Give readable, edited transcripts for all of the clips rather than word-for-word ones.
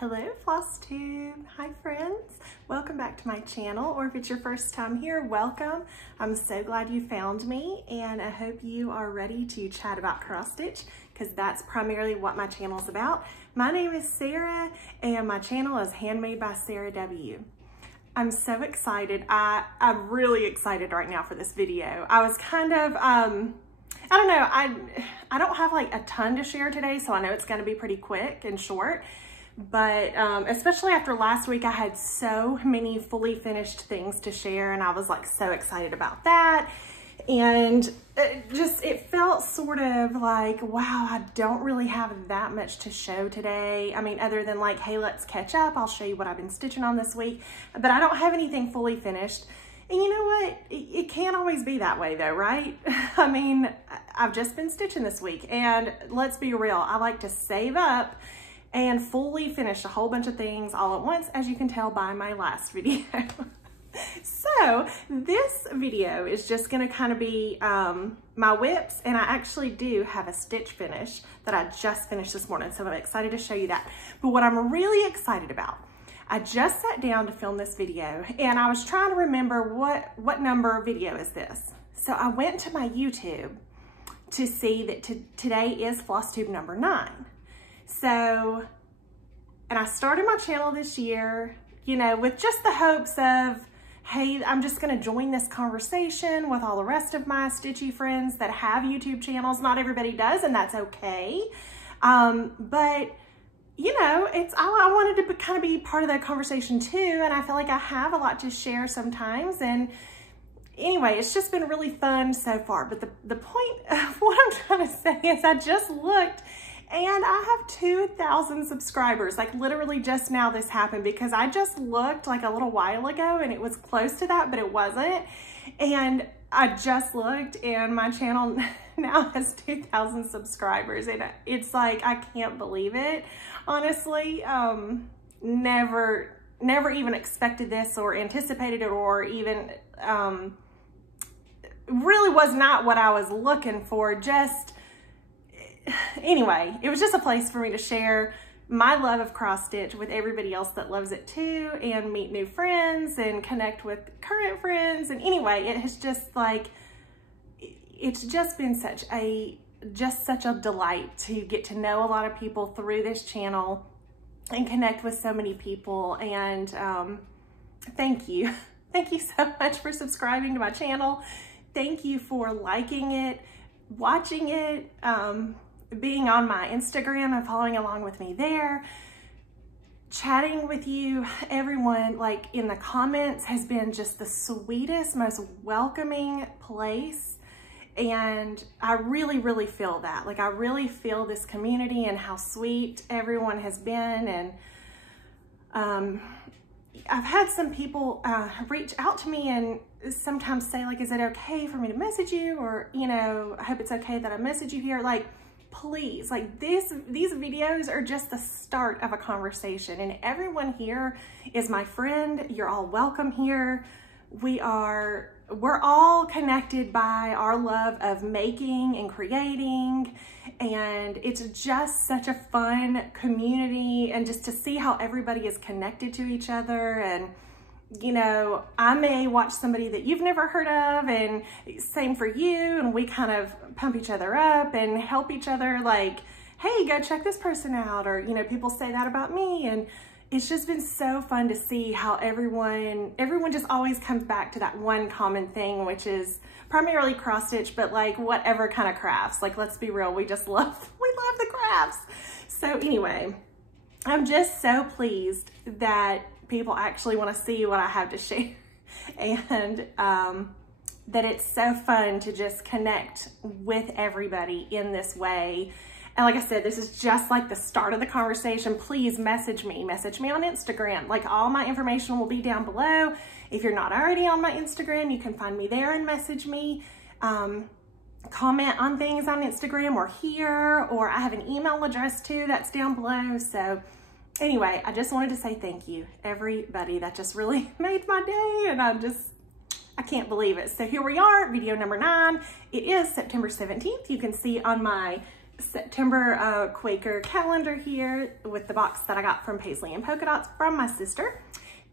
Hello Flosstube. Hi friends. Welcome back to my channel, or if it's your first time here, welcome. I'm so glad you found me, and I hope you are ready to chat about cross stitch, because that's primarily what my channel is about. My name is Sarah and my channel is Handmade by Sarah W. I'm so excited. I'm really excited right now for this video. I was kind of, I don't know, I don't have like a ton to share today, so I know it's gonna be pretty quick and short. But especially after last week, I had so many fully finished things to share, and I was like so excited about that. And it felt sort of like, wow, I don't really have that much to show today. I mean, other than like, hey, let's catch up. I'll show you what I've been stitching on this week, but I don't have anything fully finished. And you know what? It can't always be that way though, right? I mean, I've just been stitching this week, and let's be real, I like to save up and fully finish a whole bunch of things all at once, as you can tell by my last video. So this video is just gonna kind of be my whips, and I actually do have a stitch finish that I just finished this morning, so I'm excited to show you that. But what I'm really excited about, I just sat down to film this video, and I was trying to remember what number video is this. So I went to my YouTube to see that today is Flosstube number 9. So, and I started my channel this year, you know, with just the hopes of, hey, I'm just gonna join this conversation with all the rest of my stitchy friends that have YouTube channels. Not everybody does, and that's okay. But, you know, I wanted to kind of be part of that conversation too, and I feel like I have a lot to share sometimes. And anyway, it's just been really fun so far. But the point of what I'm trying to say is I just looked, and I have 2,000 subscribers. Like literally just now this happened, because I just looked like a little while ago and it was close to that, but it wasn't. And I just looked, and my channel now has 2,000 subscribers. And it's like, I can't believe it. Honestly, never even expected this or anticipated it, or even, really was not what I was looking for. Just, anyway, it was just a place for me to share my love of cross stitch with everybody else that loves it too, and meet new friends and connect with current friends. And anyway, it has just like, it's just been such a delight to get to know a lot of people through this channel and connect with so many people. And thank you. Thank you so much for subscribing to my channel. Thank you for liking it, watching it, being on my Instagram and following along with me there. Chatting with you, everyone, like in the comments, has been just the sweetest, most welcoming place. And I really, really feel that. Like I really feel this community and how sweet everyone has been. And I've had some people reach out to me and sometimes say like, is it okay for me to message you? Or, you know, I hope it's okay that I message you here. Like, please, like these videos are just the start of a conversation, and everyone here is my friend. You're all welcome here. We're all connected by our love of making and creating, and it's just such a fun community. And just to see how everybody is connected to each other. And you know, I may watch somebody that you've never heard of, and same for you, and we kind of pump each other up and help each other, like, hey, go check this person out. Or, you know, people say that about me, and it's just been so fun to see how everyone just always comes back to that one common thing, which is primarily cross stitch, but like whatever kind of crafts. Like, let's be real, we love the crafts. So anyway, I'm just so pleased that people actually want to see what I have to share, and that it's so fun to just connect with everybody in this way. And like I said, this is just like the start of the conversation. Please message me on Instagram. Like, all my information will be down below. If you're not already on my Instagram, you can find me there and message me. Comment on things on Instagram or here, or I have an email address too that's down below. So anyway, I just wanted to say thank you, everybody. That just really made my day, and I can't believe it. So here we are, video number 9. It is September 17th. You can see on my September Quaker calendar here with the box that I got from Paisley and Polka Dots from my sister.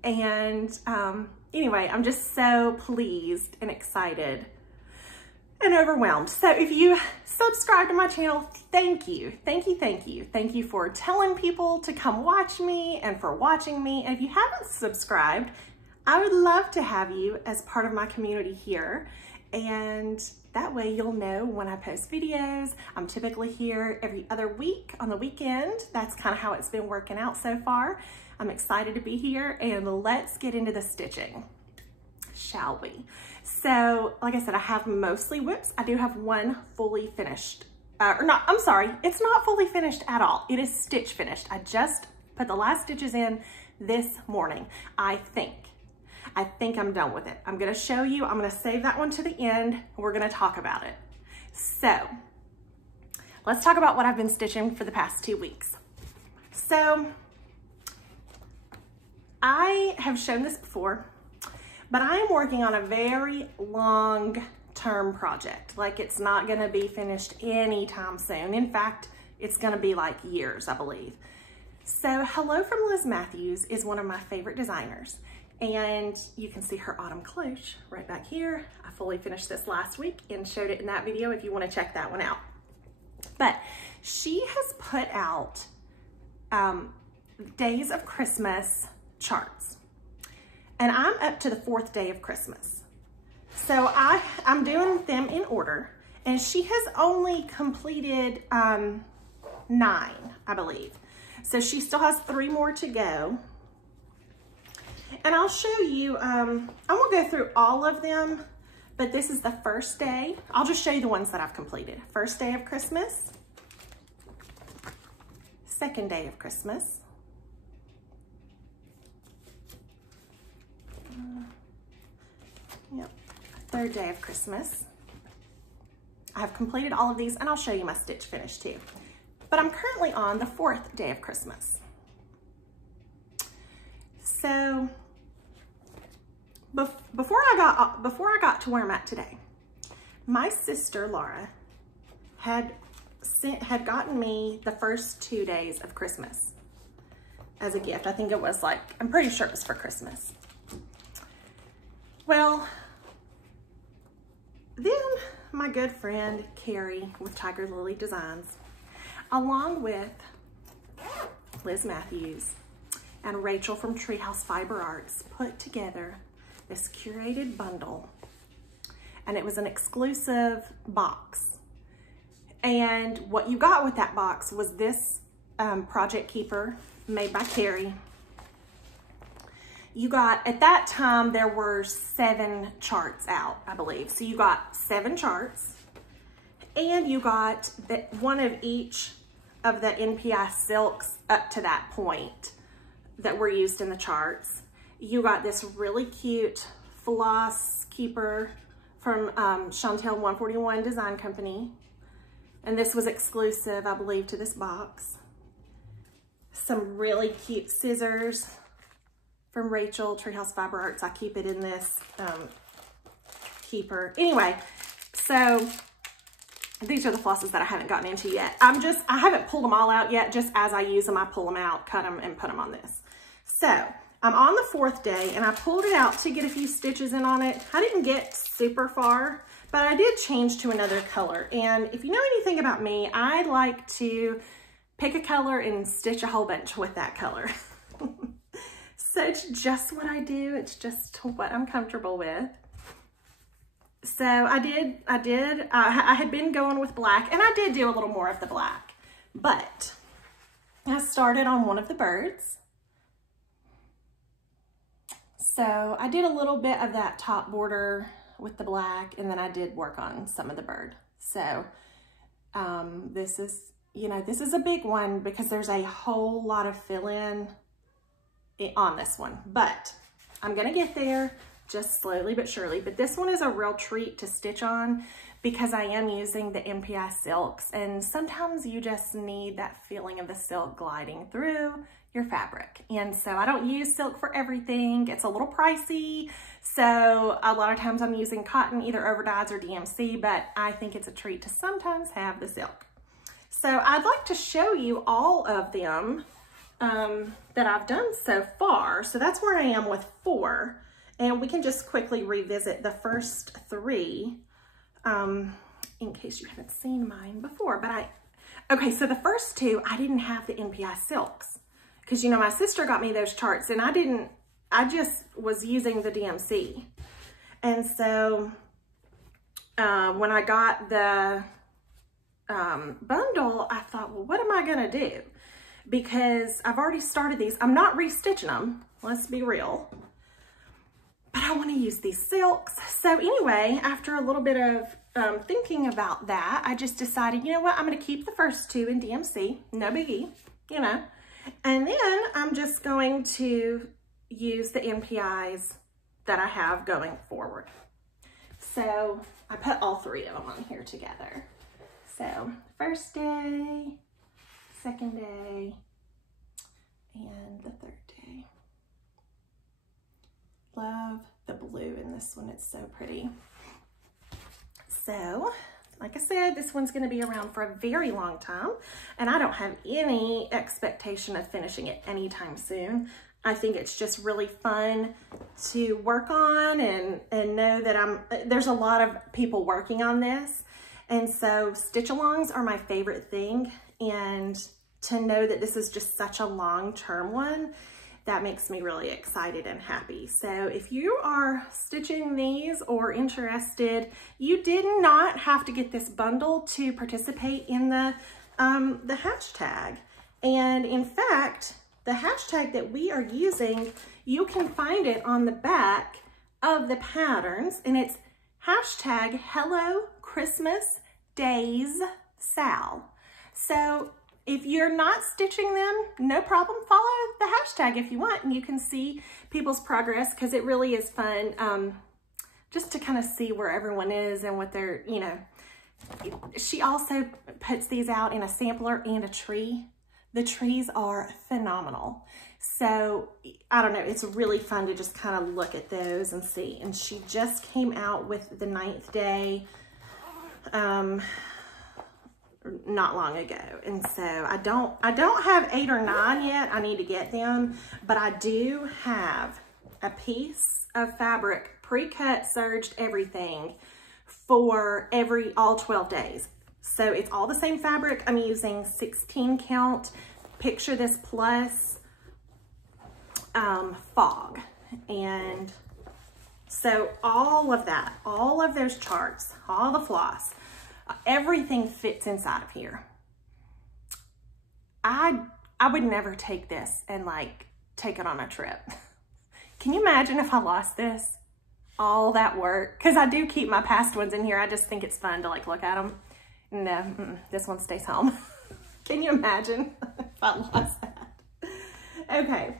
And anyway, I'm just so pleased and excited and overwhelmed. So if you subscribe to my channel, thank you. Thank you, thank you. Thank you for telling people to come watch me and for watching me. And if you haven't subscribed, I would love to have you as part of my community here. And that way you'll know when I post videos. I'm typically here every other week on the weekend. That's kind of how it's been working out so far. I'm excited to be here, and let's get into the stitching, shall we? So, like I said, I have mostly whips. I do have one fully finished, I'm sorry, it's not fully finished at all. It is stitch finished. I just put the last stitches in this morning, I think I'm done with it. I'm gonna show you, I'm gonna save that one to the end, and we're gonna talk about it. So, let's talk about what I've been stitching for the past 2 weeks. So, I have shown this before, but I am working on a very long-term project. Like, it's not gonna be finished anytime soon. In fact, it's gonna be like years, I believe. So Hello from Liz Matthews is one of my favorite designers. And you can see her autumn cloche right back here. I fully finished this last week and showed it in that video if you wanna check that one out. But she has put out days of Christmas charts. And I'm up to the 4th day of Christmas. So I'm doing them in order, and she has only completed 9, I believe. So she still has 3 more to go. And I'll show you, I won't go through all of them, but this is the first day. I'll just show you the ones that I've completed. First day of Christmas, second day of Christmas, third day of Christmas. I have completed all of these, and I'll show you my stitch finish too. But I'm currently on the 4th day of Christmas. So before I got to where I'm at today, my sister Laura had gotten me the first 2 days of Christmas as a gift. I think it was like, I'm pretty sure it was for Christmas. Well, then my good friend Carrie with Tiger Lily Designs, along with Liz Matthews and Rachel from Treehouse Fiber Arts, put together this curated bundle, and it was an exclusive box. And what you got with that box was this project keeper made by Carrie. You got, at that time, there were 7 charts out, I believe. So you got 7 charts, and you got one of each of the NPI silks up to that point that were used in the charts. You got this really cute floss keeper from Chantel 141 Design Company. And this was exclusive, I believe, to this box. Some really cute scissors from Rachel, Treehouse Fiber Arts. I keep it in this keeper. Anyway, so these are the flosses that I haven't gotten into yet. I haven't pulled them all out yet. Just as I use them, I pull them out, cut them, and put them on this. So I'm on the 4th day, and I pulled it out to get a few stitches in on it. I didn't get super far, but I did change to another color. And if you know anything about me, I like to pick a color and stitch a whole bunch with that color. So it's just what I do. It's just what I'm comfortable with. So I had been going with black, and I did do a little more of the black, but I started on one of the birds. So I did a little bit of that top border with the black, and then I did work on some of the bird. So this is, this is a big one because there's a whole lot of fill-in on this one, but I'm gonna get there just slowly but surely. But this one is a real treat to stitch on because I am using the MPI silks, and sometimes you just need that feeling of the silk gliding through your fabric. And so I don't use silk for everything. It's a little pricey, so a lot of times I'm using cotton, either overdyes or DMC, but I think it's a treat to sometimes have the silk. So I'd like to show you all of them that I've done so far. So that's where I am with 4. And we can just quickly revisit the first 3 in case you haven't seen mine before. But okay, so the first 2, I didn't have the NPI silks because, you know, my sister got me those charts and I just was using the DMC. And so when I got the bundle, I thought, well, what am I gonna do? Because I've already started these. I'm not restitching them, let's be real. But I wanna use these silks. So anyway, after a little bit of thinking about that, I just decided, you know what, I'm gonna keep the first 2 in DMC, no biggie, you know. And then I'm just going to use the NPIs that I have going forward. So I put all 3 of them on here together. So first day, second day, and the third day. Love the blue in this one, it's so pretty. So, like I said, this one's gonna be around for a very long time, and I don't have any expectation of finishing it anytime soon. I think it's just really fun to work on and know that there's a lot of people working on this. And so stitch-alongs are my favorite thing, and to know that this is just such a long-term one, that makes me really excited and happy. So if you are stitching these or interested, you did not have to get this bundle to participate in the hashtag. And in fact, the hashtag that we are using, you can find it on the back of the patterns, and it's hashtag Hello Christmas Days Sal. So if you're not stitching them, no problem, follow the hashtag if you want, and you can see people's progress, because it really is fun just to kind of see where everyone is and what they're, you know. She also puts these out in a sampler and a tree. The trees are phenomenal. So I don't know, it's really fun to just kind of look at those and see. And she just came out with the 9th day not long ago. And so I don't have 8 or 9 yet. I need to get them, but I do have a piece of fabric, pre-cut, serged, everything for all 12 days. So it's all the same fabric. I'm using 16 count, picture this plus fog. And so all of that, all of those charts, all the floss, everything fits inside of here. I would never take this and like take it on a trip. Can you imagine if I lost this? All that work, because I do keep my past ones in here. I just think it's fun to like look at them. No, this one stays home. Can you imagine if I lost that? Okay,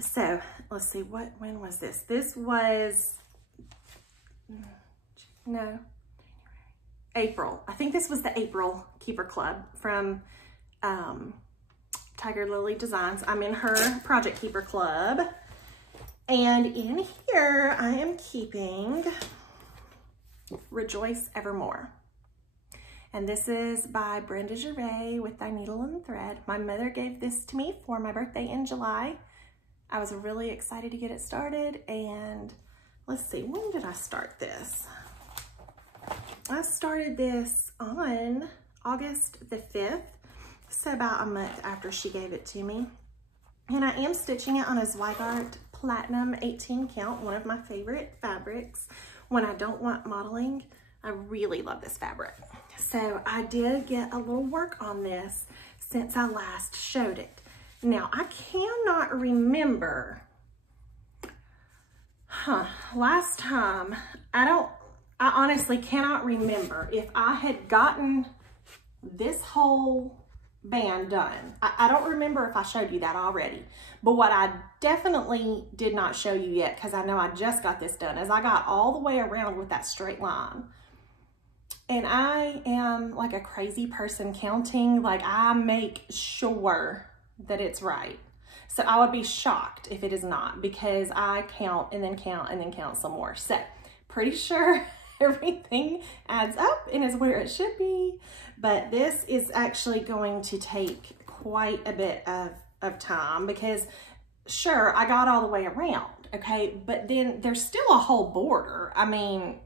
so let's see, when was this? This was, no, April. I think this was the April Keeper Club from Tiger Lily Designs. I'm in her Project Keeper Club. And in here, I am keeping Rejoice Evermore. And this is by Brenda Gervais with Thy Needle and Thread. My mother gave this to me for my birthday in July. I was really excited to get it started. And let's see, when did I start this? I started this on August the 5th, so about a month after she gave it to me. And I am stitching it on a Zweigart Platinum 18 count, one of my favorite fabrics. When I don't want modeling, I really love this fabric. So I did get a little work on this since I last showed it. Now I cannot remember, last time, I honestly cannot remember if I had gotten this whole band done. I don't remember if I showed you that already, but what I definitely did not show you yet, because I know I just got this done, is I got all the way around with that straight line. And I am like a crazy person counting, like I make sure that it's right. So I would be shocked if it is not, because I count and then count and then count some more. So pretty sure everything adds up and is where it should be. But this is actually going to take quite a bit of time because sure, I got all the way around, okay? But then there's still a whole border. I mean,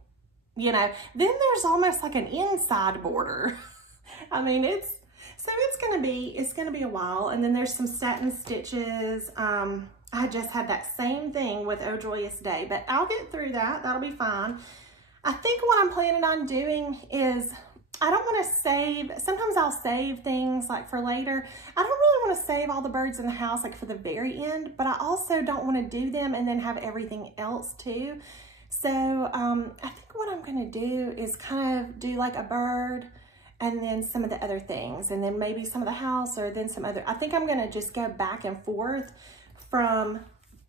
you know, then there's almost like an inside border. I mean, it's gonna be a while. And then there's some satin stitches. I just had that same thing with Oh Joyous Day, but I'll get through that. That'll be fine. I think what I'm planning on doing is, I don't want to save, sometimes I'll save things like for later. I don't really want to save all the birds in the house like for the very end, but I also don't want to do them and then have everything else too. So I think what I'm going to do is kind of do like a bird and then some of the other things, and then maybe some of the house, or then some other, I think I'm going to just go back and forth from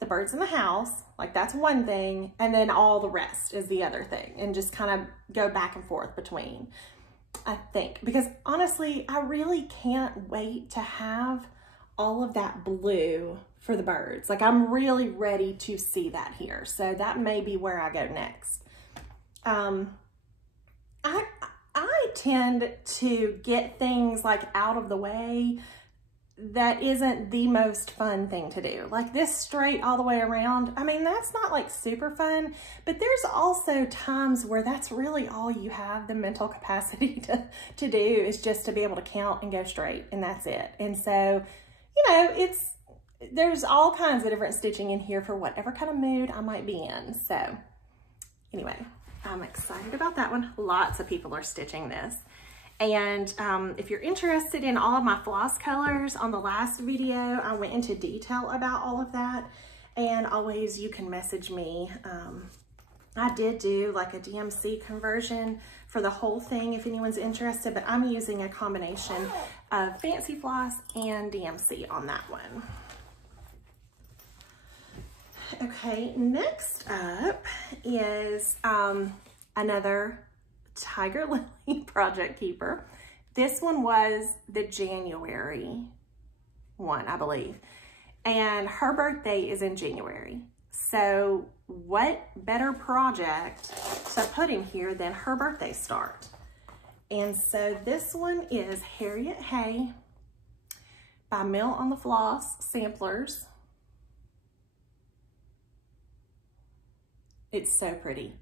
the birds in the house, like that's one thing, and then all the rest is the other thing, and just kind of go back and forth between, I think, because honestly, I really can't wait to have all of that blue for the birds. Like I'm really ready to see that here. So that may be where I go next. I tend to get things like out of the way that isn't the most fun thing to do. Like this straight all the way around, I mean, that's not like super fun, but there's also times where that's really all you have the mental capacity to do is just to be able to count and go straight, and that's it. And so, you know, there's all kinds of different stitching in here for whatever kind of mood I might be in. So anyway, I'm excited about that one. Lots of people are stitching this. And if you're interested in all of my floss colors, on the last video, I went into detail about all of that. And always you can message me. I did do like a DMC conversion for the whole thing if anyone's interested, but I'm using a combination of Fancy Floss and DMC on that one. Okay, next up is another Tiger Lily Project Keeper. This one was the January one, I believe. And her birthday is in January. So what better project to put in here than her birthday start? And so this one is Harriet Hay by Mill on the Floss Samplers. It's so pretty.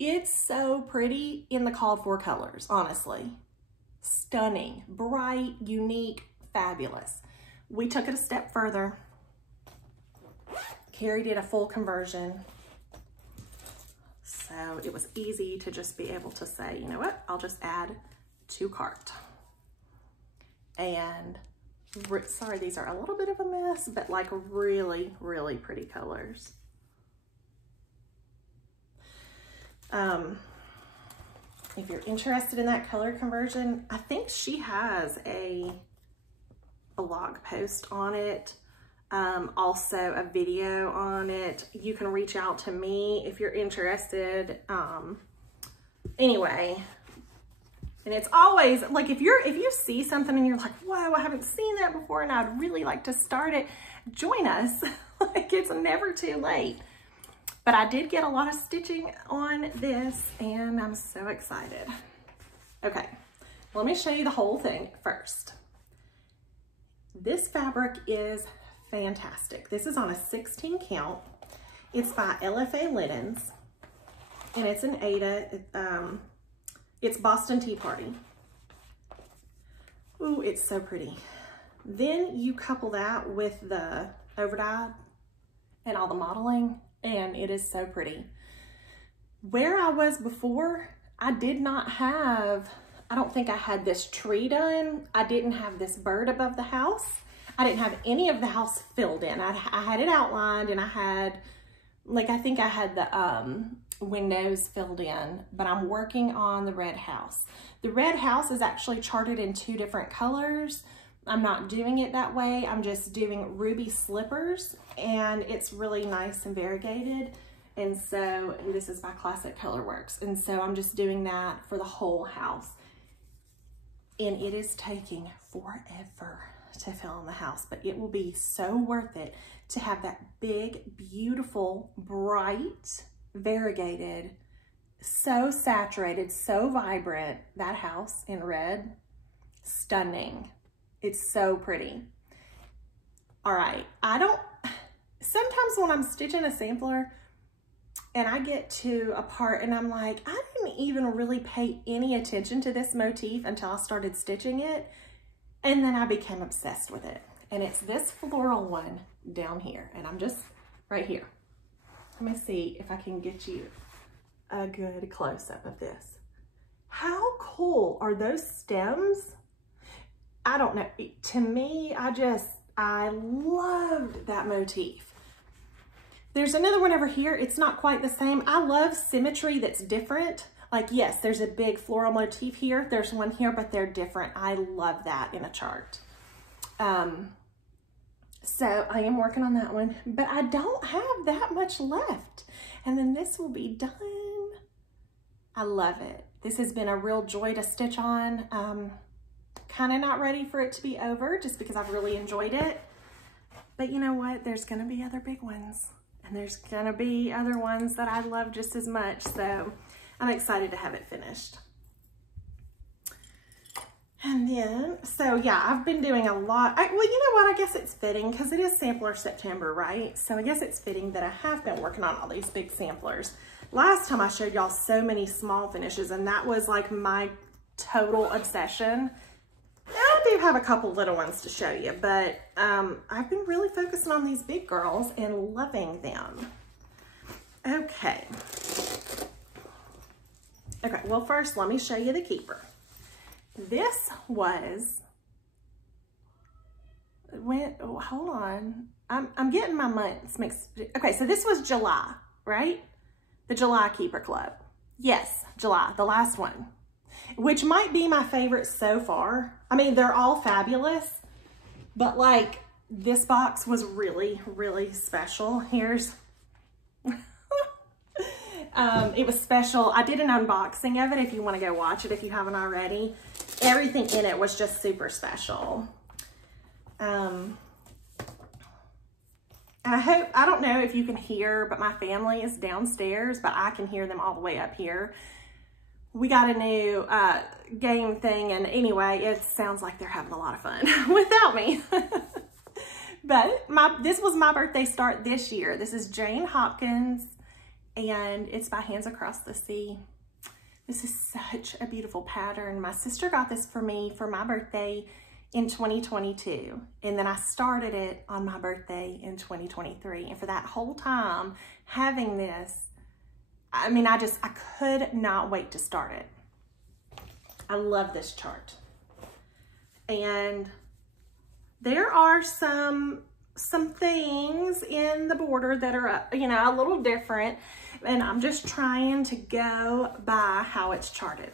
It's so pretty in the called for colors, honestly. Stunning, bright, unique, fabulous. We took it a step further. Carrie did a full conversion. So it was easy to just be able to say, you know what, I'll just add to cart. And sorry, these are a little bit of a mess, but like really, really pretty colors. If you're interested in that color conversion, I think she has a blog post on it, also a video on it. You can reach out to me if you're interested. Anyway, and it's always like if you see something and you're like, whoa, I haven't seen that before and I'd really like to start it, join us. Like it's never too late. But I did get a lot of stitching on this and I'm so excited. Okay, let me show you the whole thing first. This fabric is fantastic. This is on a 16 count. It's by LFA Linens and it's an Aida. It's Boston Tea Party. Ooh, it's so pretty. Then you couple that with the overdye and all the modeling, and it is so pretty. Where I was before, I did not have, I don't think I had this tree done. I didn't have this bird above the house. I didn't have any of the house filled in. I had it outlined and I had, like, I think I had the windows filled in, but I'm working on the red house. The red house is actually charted in 2 different colors. I'm not doing it that way. I'm just doing ruby slippers and it's really nice and variegated. And so this is by Classic Colorworks. And so I'm just doing that for the whole house. And it is taking forever to fill in the house, but it will be so worth it to have that big, beautiful, bright, variegated So saturated, so vibrant. That house in red, stunning. It's so pretty. All right, sometimes when I'm stitching a sampler and I get to a part and I'm like, I didn't even really pay any attention to this motif until I started stitching it. And then I became obsessed with it. And it's this floral one down here. And I'm just right here. Let me see if I can get you a good close-up of this. How cool are those stems? I don't know. To me, I loved that motif. There's another one over here. It's not quite the same. I love symmetry that's different. Like, yes, there's a big floral motif here. There's one here, but they're different. I love that in a chart. So I am working on that one, but I don't have that much left. And then this will be done. I love it. This has been a real joy to stitch on. Kind of not ready for it to be over just because I've really enjoyed it. But you know what? There's gonna be other big ones. And there's gonna be other ones that I love just as much. So I'm excited to have it finished. And then, so yeah, I've been doing a lot. Well, you know what? I guess it's fitting because it is Sampler September, right? So I guess it's fitting that I have been working on all these big samplers. Last time I showed y'all so many small finishes, and that was like my total obsession. I do have a couple little ones to show you, but I've been really focusing on these big girls and loving them. Okay. Okay, well first let me show you the keeper. This was, hold on. I'm getting my months mixed. Okay, so this was July, right? The July Keeper Club. Yes, July, the last one, which might be my favorite so far. I mean, they're all fabulous, but like this box was really, really special. Here's, it was special. I did an unboxing of it if you want to go watch it if you haven't already. Everything in it was just super special. And I don't know if you can hear, but my family is downstairs, but I can hear them all the way up here. We got a new game thing, and anyway, it sounds like they're having a lot of fun without me. But this was my birthday start this year. This is Jane Hopkins, and it's by Hands Across the Sea. This is such a beautiful pattern. My sister got this for me for my birthday in 2022. And then I started it on my birthday in 2023. And for that whole time having this, I mean, I could not wait to start it. I love this chart. And there are some things in the border that are, you know, a little different. And I'm just trying to go by how it's charted.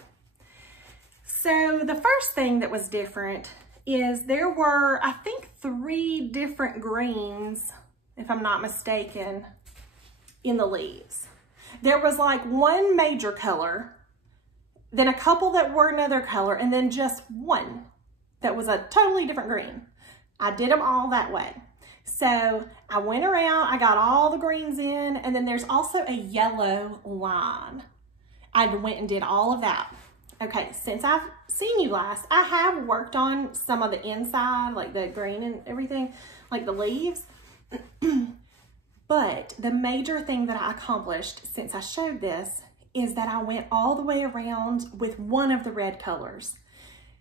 So the first thing that was different is there were, I think, 3 different greens, if I'm not mistaken, in the leaves. There was like one major color, then a couple that were another color, and then just one that was a totally different green. I did them all that way. So I went around, I got all the greens in, and then there's also a yellow line. I went and did all of that. Okay, since I've seen you last, I have worked on some of the inside, like the green and everything, like the leaves. But the major thing that I accomplished since I showed this is that I went all the way around with one of the red colors.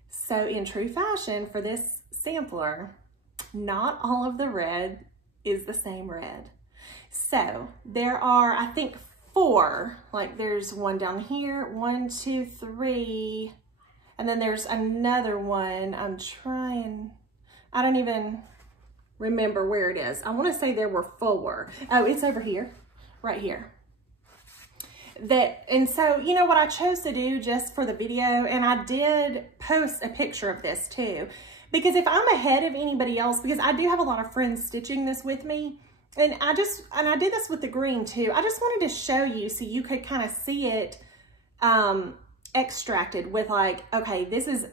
So in true fashion for this sampler, not all of the red is the same red. So there are, I think, 4, like there's one down here, 1, 2, 3, and then there's another one. I don't even remember where it is. I want to say there were 4. Oh, it's over here, right here. And so, you know what I chose to do just for the video, and I did post a picture of this too, because if I'm ahead of anybody else, because I do have a lot of friends stitching this with me, and I did this with the green too. I just wanted to show you so you could kind of see it extracted with like, okay, this is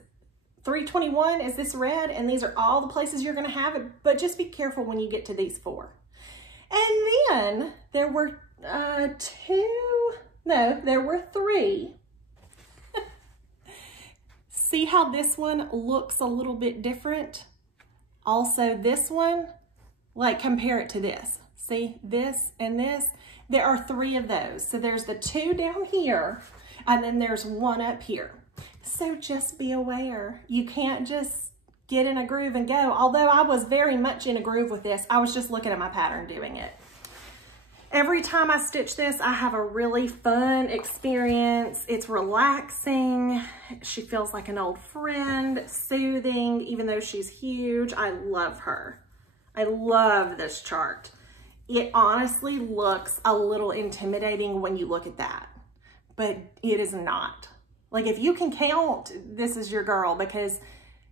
321, is this red? And these are all the places you're gonna have it, but just be careful when you get to these 4. And then there were 2 No, there were 3. See how this one looks a little bit different? Also this one, like compare it to this. See this and this? There are 3 of those. So there's the 2 down here and then there's 1 up here. So just be aware. You can't just get in a groove and go. Although I was very much in a groove with this, I was just looking at my pattern doing it. Every time I stitch this, I have a really fun experience. It's relaxing. She feels like an old friend, soothing, even though she's huge. I love her. I love this chart. It honestly looks a little intimidating when you look at that, but it is not. Like if you can count, this is your girl, because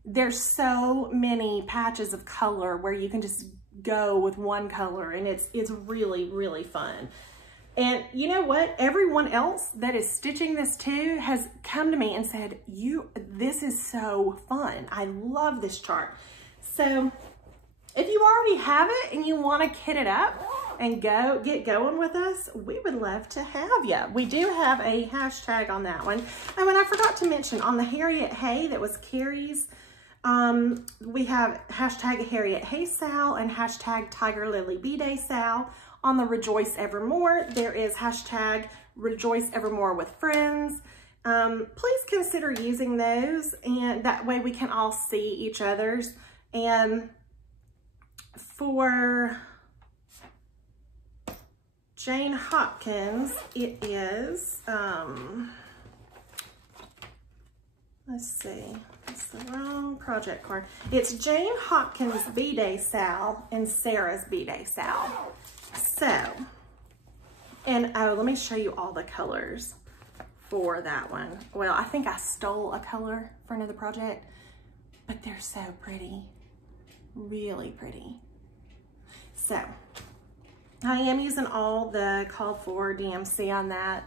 there's so many patches of color where you can just go with one color, and it's really, really fun. And you know what? Everyone else that is stitching this too has come to me and said, this is so fun. I love this chart. So if you already have it and you want to kit it up and get going with us, we would love to have you. We do have a hashtag on that one. And when I forgot to mention on the Harriet Hay, that was Carrie's, we have hashtag Harriet Hay Sal and hashtag Tiger Lily B-Day Sal. On the Rejoice Evermore, there is hashtag Rejoice Evermore with Friends. Please consider using those, and that way we can all see each other's. And for Jane Hopkins, it is, let's see. It's the wrong project card. It's Jane Hopkins' B-Day Sal and Sarah's B-Day Sal. So, and oh, let me show you all the colors for that one. Well, I think I stole a color for another project, but they're so pretty. Really pretty. So, I am using all the called for DMC on that.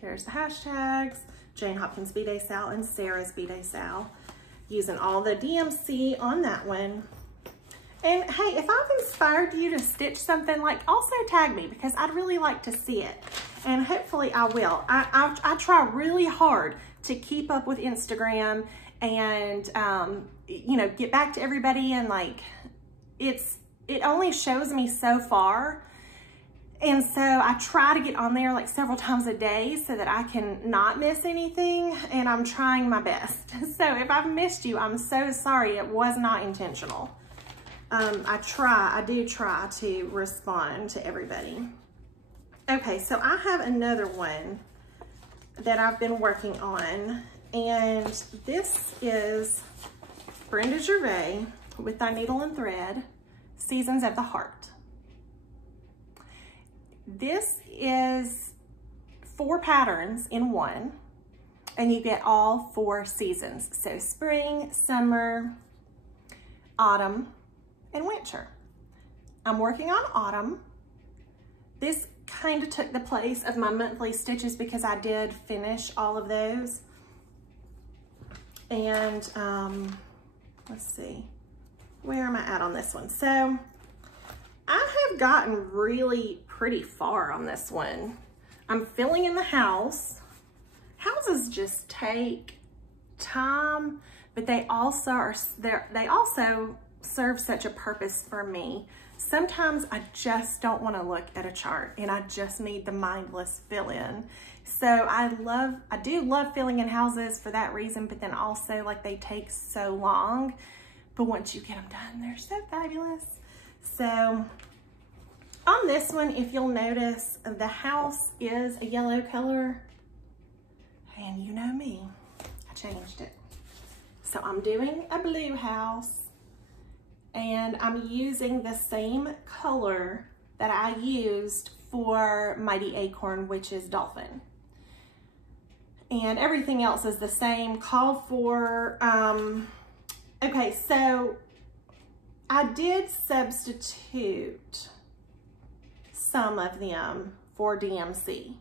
There's the hashtags. Jane Hopkins B-Day Sal and Sarah's B-Day Sal. Using all the DMC on that one. And hey, if I've inspired you to stitch something, like also tag me, because I'd really like to see it. And hopefully I will. I try really hard to keep up with Instagram and, you know, get back to everybody, and like, it only shows me so far. And so I try to get on there like several times a day so that I can not miss anything, and I'm trying my best. So if I've missed you, I'm so sorry. It was not intentional. I do try to respond to everybody. Okay, so I have another one that I've been working on, and this is Brenda Gervais with Thy Needle and Thread, Seasons of the Heart. This is 4 patterns in one, and you get all 4 seasons. So spring, summer, autumn, and winter. I'm working on autumn. This kind of took the place of my monthly stitches because I did finish all of those. And let's see, where am I at on this one? So I have gotten really pretty far on this one. I'm filling in the house. Houses just take time, but they also serve such a purpose for me. Sometimes I just don't want to look at a chart and I just need the mindless fill in. So I do love filling in houses for that reason, but then also like they take so long, but once you get them done, they're so fabulous. So on this one, if you'll notice, the house is a yellow color, and you know me, I changed it. So I'm doing a blue house, and I'm using the same color that I used for Mighty Acorn, which is Dolphin. And everything else is the same, called for. Okay, so I did substitute some of them for DMC.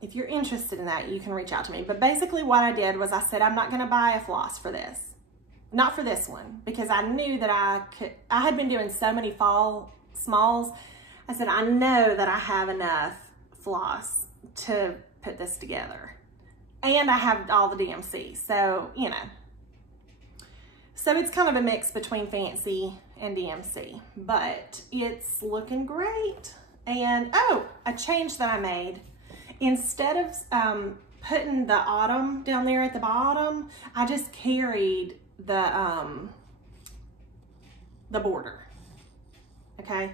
If you're interested in that, you can reach out to me. But basically what I did was I said, I'm not gonna buy a floss for this. Not for this one, because I knew that I had been doing so many fall smalls. I said, I know that I have enough floss to put this together. And I have all the DMC, so, you know. So it's kind of a mix between fancy and DMC, but it's looking great. And, oh, a change that I made. Instead of putting the autumn down there at the bottom, I just carried the border, okay?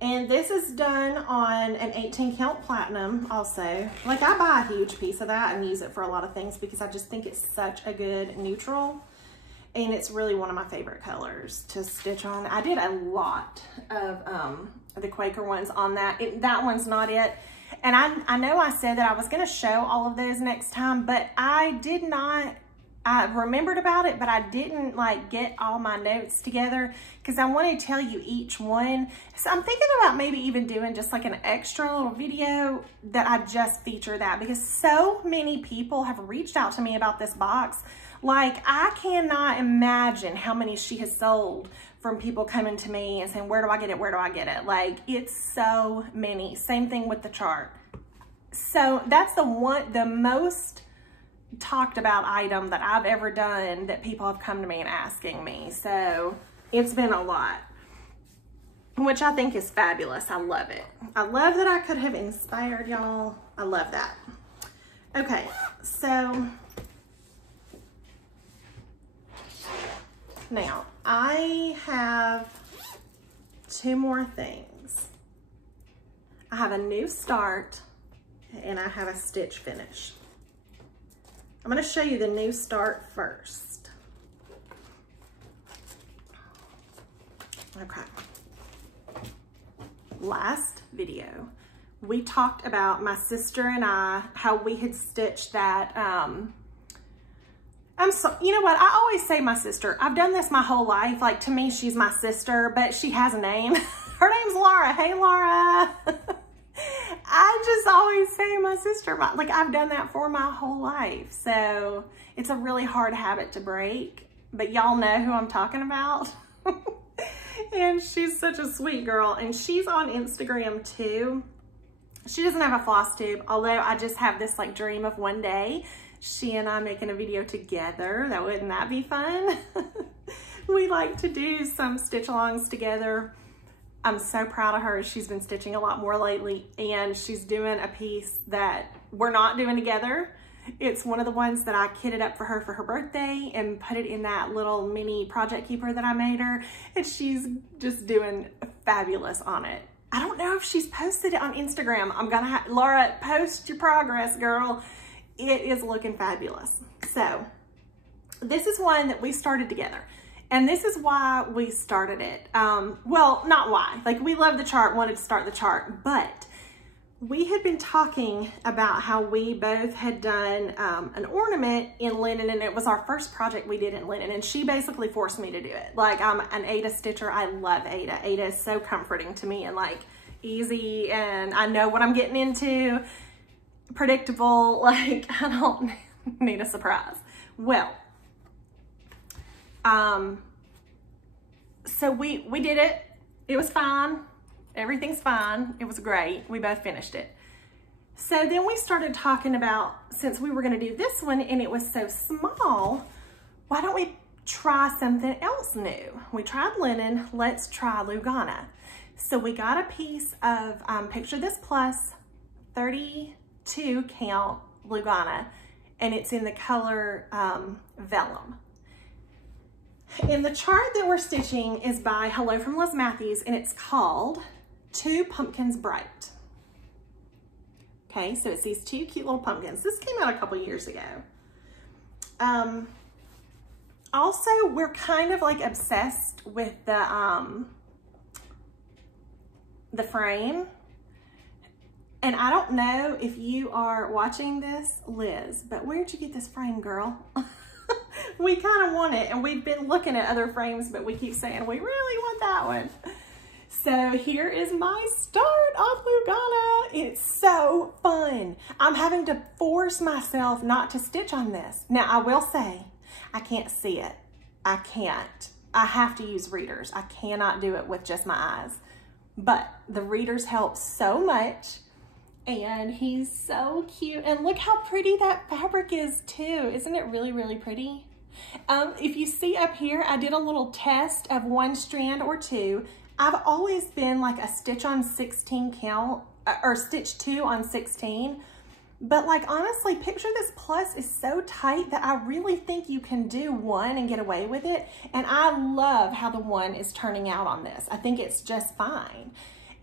And this is done on an 18 count platinum also. Like, I buy a huge piece of that and use it for a lot of things because I just think it's such a good neutral. And it's really one of my favorite colors to stitch on. I did a lot of the Quaker ones on that. That one's not it. And I know I said that I was gonna show all of those next time, but I did not. I remembered about it, but I didn't like get all my notes together because I want to tell you each one. So I'm thinking about maybe even doing just like an extra little video that I just feature that, because so many people have reached out to me about this box. Like, I cannot imagine how many she has sold from people coming to me and saying, where do I get it? Where do I get it? Like, it's so many. Same thing with the chart. So that's the most talked about item that I've ever done that people have come to me and asking me. So it's been a lot, which I think is fabulous. I love it. I love that I could have inspired y'all. I love that. Okay, so now I have two more things. I have a new start and I have a stitch finish. I'm going to show you the new start first. Okay. Last video, we talked about my sister and I, how we had stitched that. You know what? I always say my sister. I've done this my whole life. Like, to me, she's my sister, but she has a name. Her name's Laura. Hey, Laura. I just always say my sister, like, I've done that for my whole life. So it's a really hard habit to break, but y'all know who I'm talking about. And she's such a sweet girl, and she's on Instagram too. She doesn't have a Flosstube, although I just have this like dream of one day she and I making a video together. Wouldn't that be fun? We like to do some stitch alongs together. I'm so proud of her. She's been stitching a lot more lately, and she's doing a piece that we're not doing together. It's one of the ones that I kitted up for her birthday and put it in that little mini project keeper that I made her, and she's just doing fabulous on it. I don't know if she's posted it on Instagram. I'm gonna have, Laura, post your progress, girl. It is looking fabulous. So this is one that we started together. And this is why we started it. Well, not why. Like, we love the chart, wanted to start the chart, but we had been talking about how we both had done an ornament in linen, and it was our first project we did in linen, and she basically forced me to do it. Like, I'm an Ada stitcher. I love Ada. Ada is so comforting to me and like easy, and I know what I'm getting into. Predictable. Like, I don't need a surprise. Well, so we did it. It was fine. Everything's fine. It was great. We both finished it. So then we started talking about, since we were going to do this one and it was so small, why don't we try something else new? We tried linen. Let's try Lugana. So we got a piece of, picture this plus 32 count Lugana, and it's in the color vellum. And the chart that we're stitching is by Hello from Les Matthews, and it's called Two Pumpkins Bright. Okay, so it's these two cute little pumpkins. This came out a couple years ago. Also, we're kind of like obsessed with the frame. And I don't know if you are watching this, Liz, but where'd you get this frame, girl? We kind of want it, and we've been looking at other frames, but we keep saying we really want that one. So here is my start off Lugana. It's so fun. I'm having to force myself not to stitch on this. Now, I will say, I can't see it. I can't. I have to use readers. I cannot do it with just my eyes. But the readers help so much. And he's so cute. And look how pretty that fabric is too. Isn't it really, really pretty? If you see up here, I did a little test of 1 strand or 2. I've always been like a stitch on 16 count, or stitch 2 on 16. But like, honestly, picture this plus is so tight that I really think you can do 1 and get away with it. And I love how the 1 is turning out on this. I think it's just fine.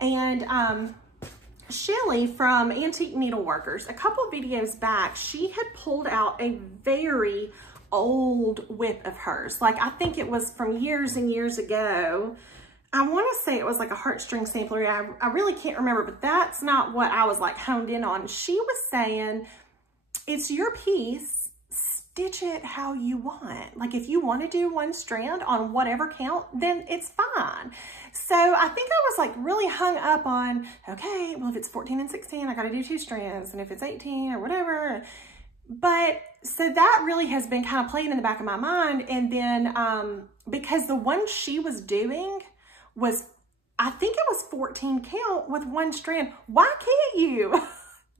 And Shelly from Antique Needleworkers, a couple videos back, she had pulled out a very old whip of hers. Like, I think it was from years and years ago. I want to say it was like a heartstring sampler. I really can't remember, but that's not what I was like honed in on. She was saying, it's your piece, stitch it how you want. Like, if you want to do 1 strand on whatever count, then it's fine. So I think I was like really hung up on, okay, well, if it's 14 and 16, I got to do 2 strands. And if it's 18 or whatever. But so that really has been kind of playing in the back of my mind. And then because the one she was doing was, I think it was 14 count with 1 strand. Why can't you?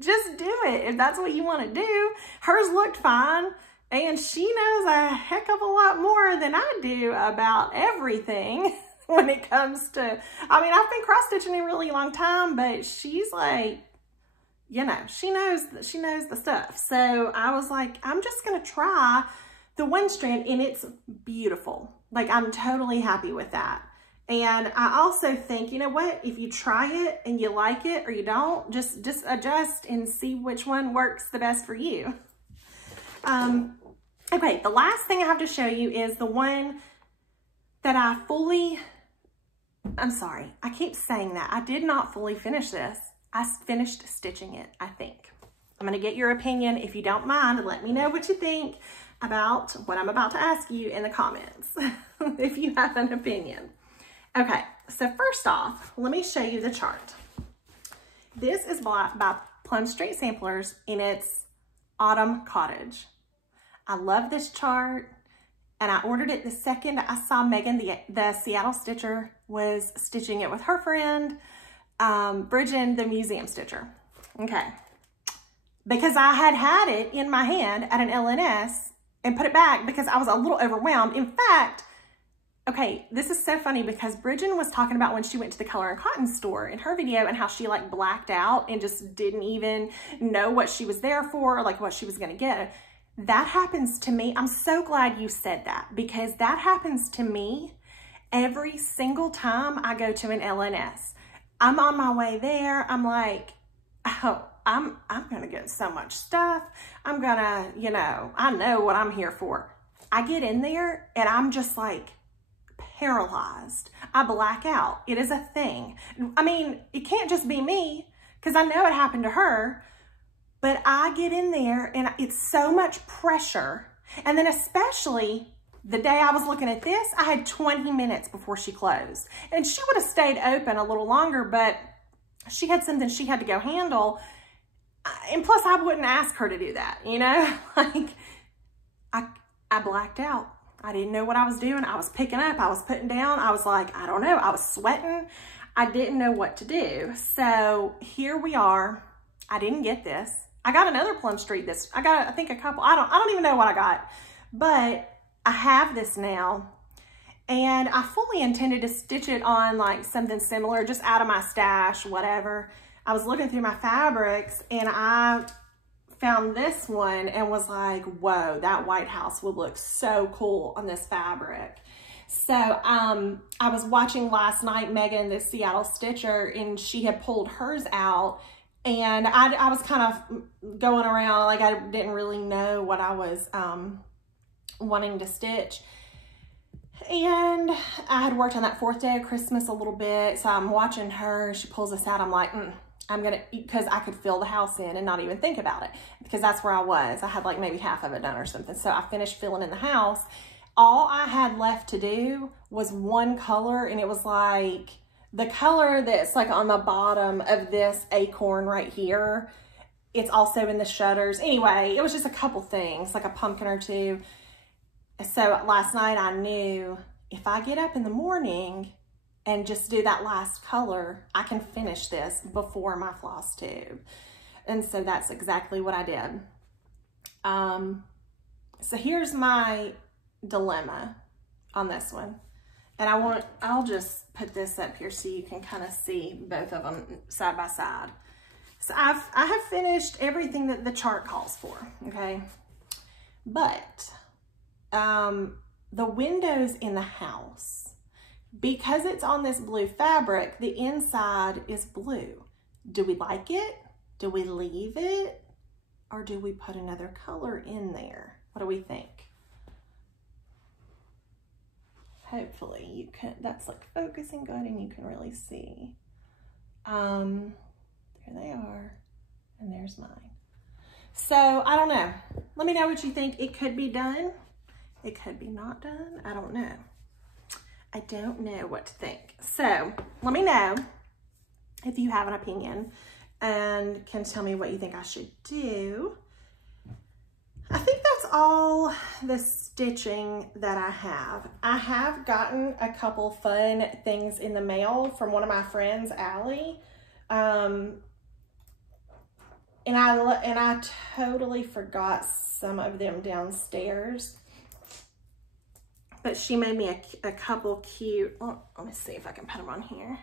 Just do it if that's what you want to do. Hers looked fine, and she knows a heck of a lot more than I do about everything when it comes to, I mean, I've been cross-stitching a really long time, but she's like, you know, she knows the stuff. So I was like, I'm just going to try the 1 strand, and it's beautiful. Like, I'm totally happy with that. And I also think, you know what, if you try it and you like it or you don't, just adjust and see which one works the best for you. Okay, the last thing I have to show you is the one that I'm sorry, I keep saying that. I did not fully finish this. I finished stitching it, I think. I'm gonna get your opinion. If you don't mind, let me know what you think about what I'm about to ask you in the comments, if you have an opinion. Okay, so first off, let me show you the chart. This is by Plum Street Samplers, and it's Autumn Cottage. I love this chart, and I ordered it the second I saw Megan, the Seattle Stitcher, was stitching it with her friend, Bridget, the museum stitcher. Okay, because I had it in my hand at an LNS and put it back because I was a little overwhelmed. In fact, okay, this is so funny because Bridget was talking about when she went to the Color and Cotton store in her video and how she like blacked out and just didn't even know what she was there for or like what she was gonna get. That happens to me. I'm so glad you said that because that happens to me every single time I go to an LNS. I'm on my way there. I'm like, oh, I'm gonna get so much stuff. I'm gonna, you know, I know what I'm here for. I get in there and I'm just like, paralyzed. I black out. It is a thing. I mean, it can't just be me because I know it happened to her, but I get in there and it's so much pressure. And then especially the day I was looking at this, I had 20 minutes before she closed, and she would have stayed open a little longer, but she had something she had to go handle. And plus I wouldn't ask her to do that, you know, like I blacked out. I didn't know what I was doing. I was picking up, I was putting down. I was like, I don't know. I was sweating. I didn't know what to do. So here we are. I didn't get this. I got another Plum Street. I got, I think a couple, I don't even know what I got, but I have this now. And I fully intended to stitch it on like something similar, just out of my stash, whatever. I was looking through my fabrics and I found this one and was like, whoa, that White House would look so cool on this fabric. So I was watching last night Megan, the Seattle Stitcher, and she had pulled hers out, and I was kind of going around like I didn't really know what I was wanting to stitch. And I had worked on that 4th day of Christmas a little bit, so I'm watching her, she pulls this out, I'm like, I'm gonna, because I could fill the house in and not even think about it, because that's where I was. I had like maybe half of it done or something. So I finished filling in the house. All I had left to do was one color, and it was like the color that's like on the bottom of this acorn right here. It's also in the shutters. Anyway, it was just a couple things, like a pumpkin or two. So last night I knew if I get up in the morning and just do that last color, I can finish this before my floss tube. And so that's exactly what I did. So here's my dilemma on this one. And I'll just put this up here so you can kind of see both of them side by side. So I have finished everything that the chart calls for, okay? But the windows in the house, because it's on this blue fabric, the inside is blue. Do we like it? Do we leave it? Or do we put another color in there? What do we think? Hopefully you can, that's like focusing good and you can really see. There they are, and there's mine. So I don't know. Let me know what you think. It could be done. It could be not done. I don't know. I don't know what to think. So let me know if you have an opinion and can tell me what you think I should do. I think that's all the stitching that I have. I have gotten a couple fun things in the mail from one of my friends, Allie. And I totally forgot some of them downstairs. But she made me a couple cute, let me see if I can put them on here.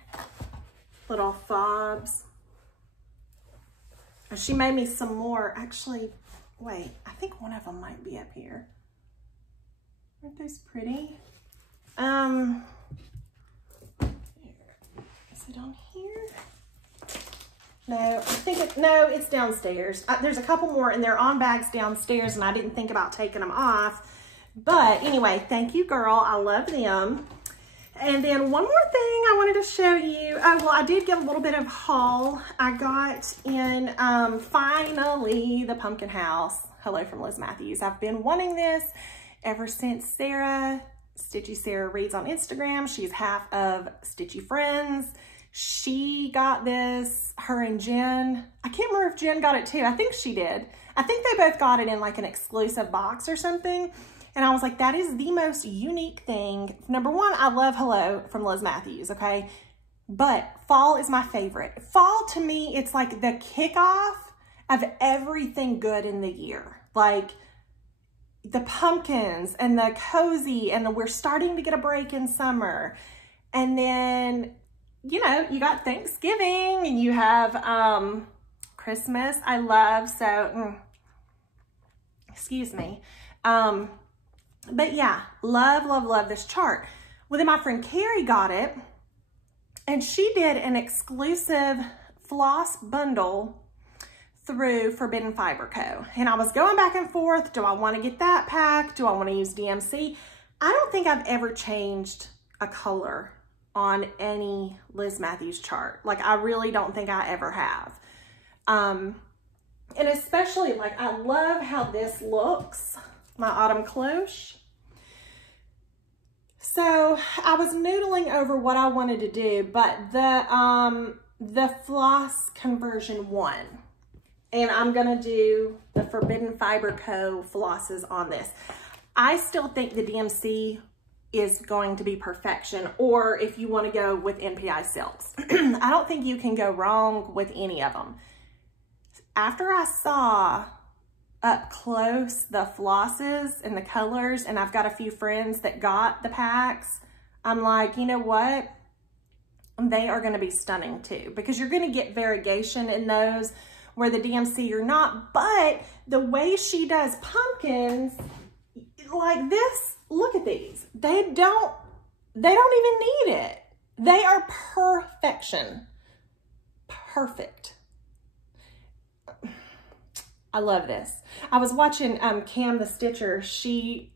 Little fobs. She made me some more, actually, wait, I think one of them might be up here. Aren't those pretty? Is it on here? No, I think no, it's downstairs. There's a couple more and they're on bags downstairs and I didn't think about taking them off. But anyway, thank you, girl. I love them. And then one more thing I wanted to show you. Oh, well, I did get a little bit of haul. I got in, finally, the pumpkin house. Hello from Liz Matthews. I've been wanting this ever since Sarah, Stitchy Sarah Reads on Instagram. She's half of Stitchy Friends. She got this, her and Jen. I can't remember if Jen got it too. I think she did. I think they both got it in like an exclusive box or something. And I was like, that is the most unique thing. Number one, I love Hello from Liz Matthews, okay? But fall is my favorite. Fall to me, it's like the kickoff of everything good in the year. Like the pumpkins and the cozy and we're starting to get a break in summer. And then, you know, you got Thanksgiving and you have Christmas. I love, so, excuse me. But yeah, love, love, love this chart. Well, then my friend Carrie got it and she did an exclusive floss bundle through Forbidden Fiber Co. And I was going back and forth. Do I want to get that pack? Do I want to use DMC? I don't think I've ever changed a color on any Liz Matthews chart. Like, I really don't think I ever have. And especially, like, I love how this looks, my autumn cloche. So I was noodling over what I wanted to do, but the floss conversion won. And I'm gonna do the Forbidden Fiber Co. flosses on this. I still think the DMC is going to be perfection, or if you want to go with NPI silks. I don't think you can go wrong with any of them. After I saw up close the flosses and the colors, and I've got a few friends that got the packs, I'm like, you know what? They are going to be stunning too, because you're going to get variation in those where the DMC you're not. But the way she does pumpkins like this, look at these. They don't even need it. They are perfection. Perfect. I love this. I was watching Cam the Stitcher,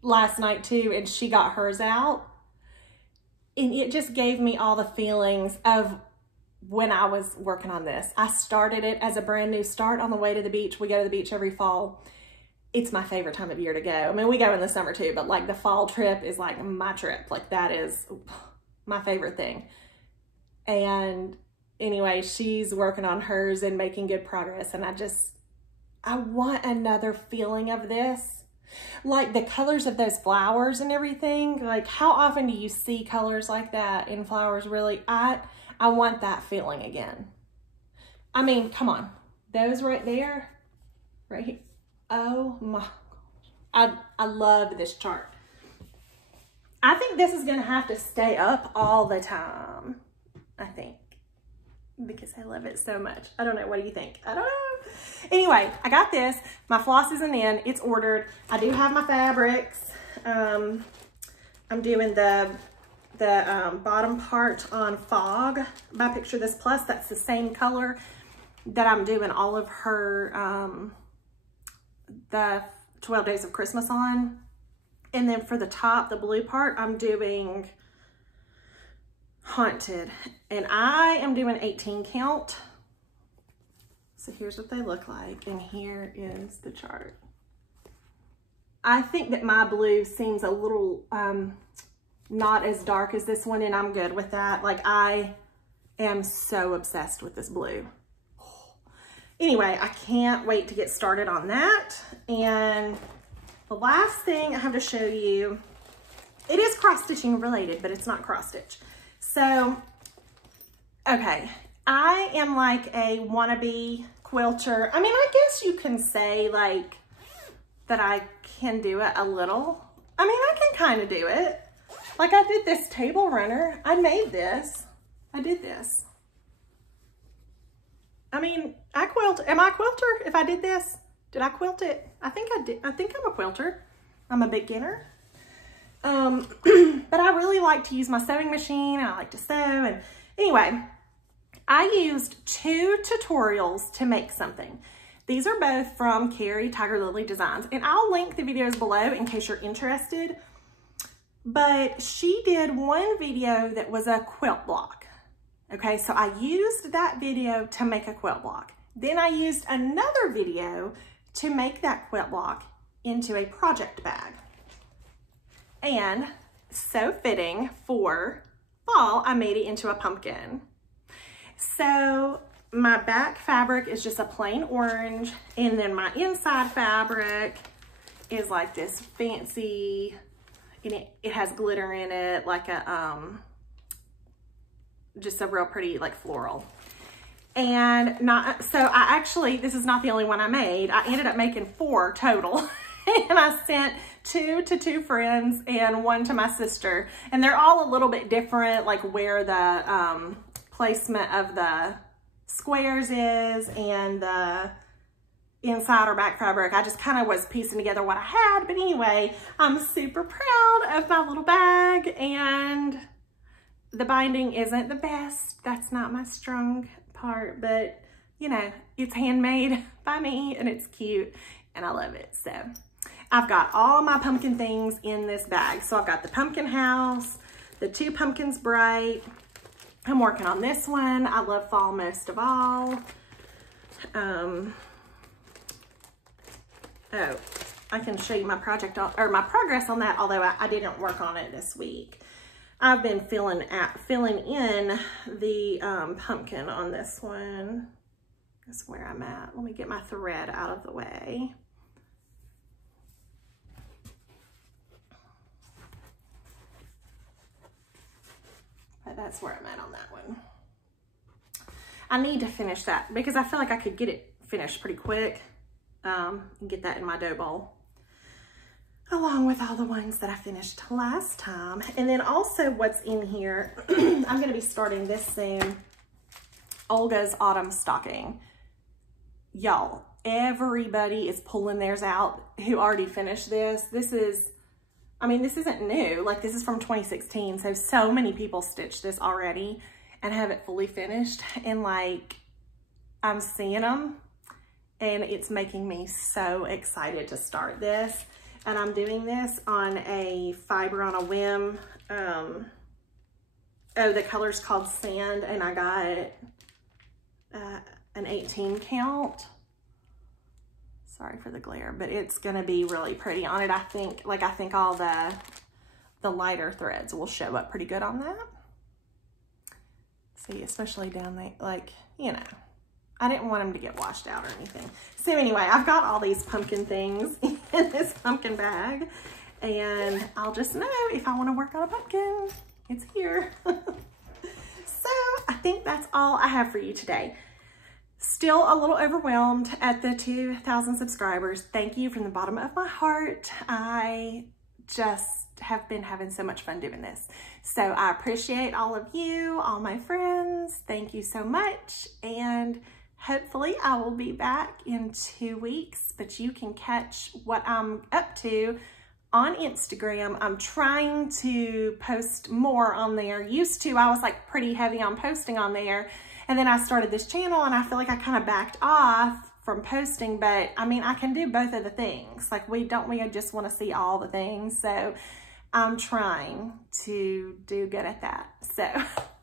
last night too, and she got hers out. And it just gave me all the feelings of when I was working on this. I started it as a brand new start on the way to the beach. We go to the beach every fall. It's my favorite time of year to go. I mean, we go in the summer too, but like the fall trip is like my trip. Like that is my favorite thing. And anyway, she's working on hers and making good progress. And I want another feeling of this. Like the colors of those flowers and everything. Like how often do you see colors like that in flowers? Really, I want that feeling again. I mean, come on. those right there, right here. Oh my, I love this chart. I think this is gonna have to stay up all the time, I think, because I love it so much. I don't know, what do you think? I don't know. Anyway, I got this. My floss isn't in, it's ordered. I do have my fabrics. I'm doing the bottom part on Fog by Picture This Plus. That's the same color that I'm doing all of her, the 12 Days of Christmas on. And then for the top, the blue part, I'm doing Haunted. And I am doing 18 count. So here's what they look like. And here is the chart. I think that my blue seems a little not as dark as this one, and I'm good with that. Like, I am so obsessed with this blue. Anyway, I can't wait to get started on that. And the last thing I have to show you, it is cross-stitching related, but it's not cross-stitch. So, okay, I am like a wannabe quilter. I mean, I guess you can say like that I can do it a little. I mean, I can kind of do it. Like, I did this table runner. I made this. I did this. I mean, I quilt. Am I a quilter if I did this? Did I quilt it? I think I did. I think I'm a quilter. I'm a beginner. But I really like to use my sewing machine, and I like to sew. And anyway, I used 2 tutorials to make something. These are both from Carrie Tiger Lily Designs, and I'll link the videos below in case you're interested. But she did one video that was a quilt block. Okay, so I used that video to make a quilt block. Then I used another video to make that quilt block into a project bag. And so fitting for fall, I made it into a pumpkin. So my back fabric is just a plain orange, and then my inside fabric is like this fancy, and it has glitter in it, like a just a real pretty like floral. And this is not the only one I made. I ended up making 4 total. And I sent 2 to 2 friends and 1 to my sister. And they're all a little bit different, like where the placement of the squares is and the inside or back fabric. I just kind of was piecing together what I had. But anyway, I'm super proud of my little bag, and the binding isn't the best. That's not my strong part, but you know, it's handmade by me and it's cute and I love it. So I've got all my pumpkin things in this bag. So I've got the pumpkin house, the 2 pumpkins bright. I'm working on this one. I love fall most of all. Oh, I can show you my project or my progress on that, although I didn't work on it this week. I've been filling in the pumpkin on this one. That's where I'm at. Let me get my thread out of the way. But that's where I'm at on that one. I need to finish that because I feel like I could get it finished pretty quick and get that in my dough bowl, along with all the ones that I finished last time. And then also what's in here, I'm going to be starting this soon, Olga's Autumn Stocking. Y'all, everybody is pulling theirs out who already finished this. This isn't new. Like, this is from 2016. So many people stitched this already and have it fully finished. And like, I'm seeing them and it's making me so excited to start this. And I'm doing this on a Fiber on a Whim. The color's called Sand, and I got an 18 count. Sorry for the glare, but it's gonna be really pretty on it. I think all the lighter threads will show up pretty good on that. See, especially down there, like, you know, I didn't want them to get washed out or anything. So anyway, I've got all these pumpkin things in this pumpkin bag, and I'll just know if I want to work on a pumpkin, it's here. So I think that's all I have for you today. Stay still a little overwhelmed at the 2,000 subscribers. Thank you from the bottom of my heart. I just have been having so much fun doing this. So I appreciate all of you, all my friends. Thank you so much. And hopefully I will be back in 2 weeks, but you can catch what I'm up to on Instagram. I'm trying to post more on there. Used to, I was like pretty heavy on posting on there. And then I started this channel and I feel like I kind of backed off from posting, but I mean, I can do both of the things. Like we just want to see all the things. So I'm trying to do good at that. So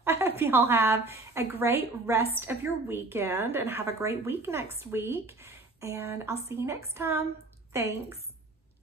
I hope y'all have a great rest of your weekend and have a great week next week. And I'll see you next time. Thanks.